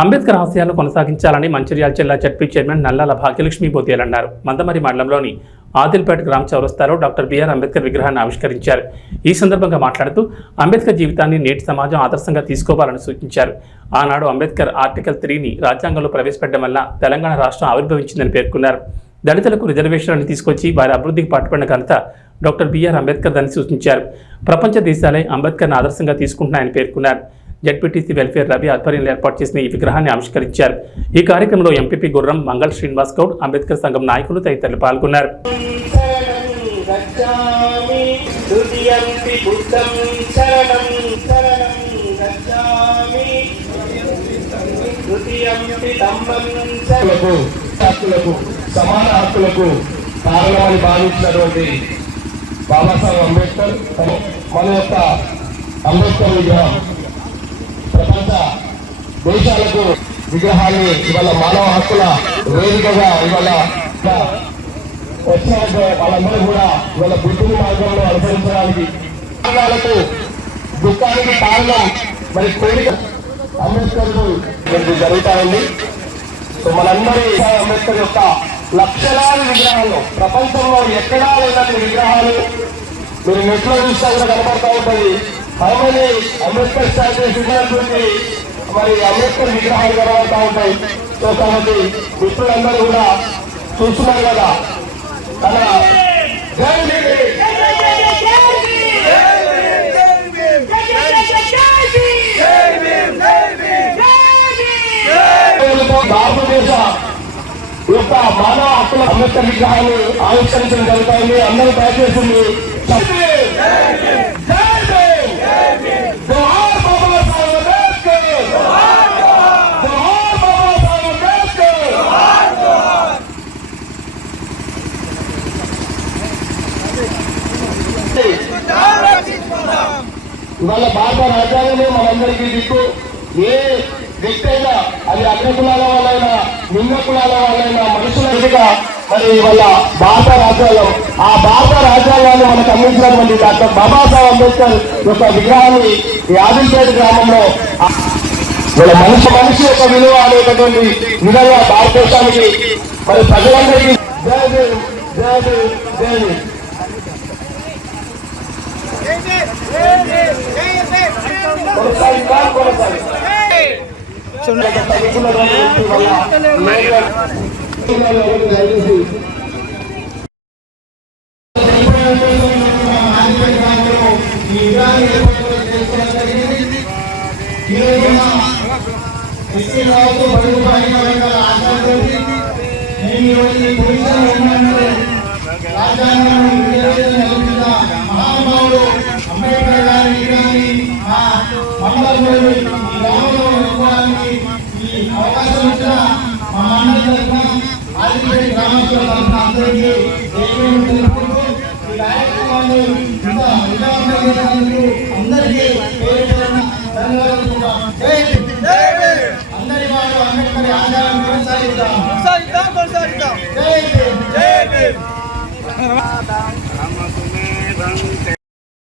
అంబేద్కర్ ఆశయాలను కొనసాగించాలని మంచిర్యాల జిల్లా జడ్పీ చైర్మన్ నల్లాల భాగ్యలక్ష్మి బోతేల్ అన్నారు. మందమరి మండలంలోని ఆదిల్పేట గ్రామ చౌరస్తాలో డాక్టర్ బిఆర్ అంబేద్కర్ విగ్రహాన్ని ఆవిష్కరించారు. ఈ సందర్భంగా మాట్లాడుతూ అంబేద్కర్ జీవితాన్ని నేటి సమాజం ఆదర్శంగా తీసుకోవాలని సూచించారు. ఆనాడు అంబేద్కర్ ఆర్టికల్ 3ని రాజ్యాంగంలో ప్రవేశపెట్టడం వల్ల తెలంగాణ రాష్ట్రం ఆవిర్భవించిందని పేర్కొన్నారు. దళితులకు రిజర్వేషన్లను తీసుకొచ్చి వారి అభివృద్ధికి పాటుపడిన ఘనత డాక్టర్ బిఆర్ అంబేద్కర్ అని సూచించారు. ప్రపంచ దేశాలే అంబేద్కర్ను ఆదర్శంగా తీసుకుంటున్నాయని పేర్కొన్నారు. జడ్పీటీసీ వెల్ఫేర్ రవి ఆధ్వర్యంలో ఏర్పాటు చేసిన ఈ విగ్రహాన్ని ఆవిష్కరించారు. ఈ కార్యక్రమంలో ఎంపీపీ గుర్రం మంగళ్ శ్రీనివాస్ గౌడ్, అంబేద్కర్ సంఘం నాయకులు తదితరులు పాల్గొన్నారు. సమాన హక్కులకు కారణమని భావించినటువంటి బాబాసాహెబ్ అంబేద్కర్ మన యొక్క అంబేద్కర్ విగ్రహం ప్రపంచ దేశాలకు విగ్రహాన్ని ఇవాళ మానవ హక్కుల వేదికగా ఇవాళ వచ్చిన వాళ్ళందరూ కూడా ఇవాళ బుద్ధుని మార్గంలో అనుసరించడానికి దుఃఖానికి కారణం మరి కోరిక అంబేద్కర్ జరుగుతా ఉంది. సో మనందరి అంబేద్కర్ యొక్క లక్షలాది విగ్రహాలు ప్రపంచంలో ఎక్కడా లేని విగ్రహాలు మీరు నెట్లో చూస్తా కూడా కనపడతా ఉంటుంది. హైమని అంబేద్కర్ స్టాచ్యూస్ ఉన్నటువంటి మరి అంబేద్కర్ విగ్రహాలు కనబడతా ఉంటాయి. సో కాబట్టి మిత్రులందరూ కూడా చూస్తున్నారు కదా. తన భారతదేశ యొక్క మానవ హక్కుల అంబేద్కర్ విగ్రహాన్ని ఆవిష్కరించడం జరుగుతుంది. అందరూ దయచేసింది ఇవాళ భారత రాజ్యాంగమే మనందరికీ దిక్కు. ఏ వ్యక్తి అయినా అది అగ్ర కులాల వాళ్ళైనా నిమ్న కులాల వాళ్ళైనా మనుషులుగా మరి ఇవాళ భారత రాజ్యాంగం ఆ భారత రాజ్యాంగాన్ని మనకు అందించినటువంటి డాక్టర్ బాబాసాహెబ్ అంబేద్కర్ యొక్క విగ్రహాన్ని ఈ ఆదిల్పేట గ్రామంలో వాళ్ళ మనిషి యొక్క విలువ అనేటటువంటి విధంగా భారతదేశానికి మరి ప్రజలందరికీ జై భీమ్ జై భీమ్ జై భీమ్. మహానుభావుడు అంబేద్కర్ గారి విగ్రహాన్ని మండలంలోని ఈ అవకాశం ఇచ్చిన మా మండలి తరఫున ఆదిపేట గ్రామస్తుల తరఫున అందరికీ తెలుపుకుంటూ ఈ కార్యక్రమాన్ని ఇంత విజయవంతం చేసినందుకు అందరికీ ధన్యవాదాలు. అందరి వారు అంబేద్కర్ ఆశయాలను కొనసాగిద్దాం. జై భీమ్.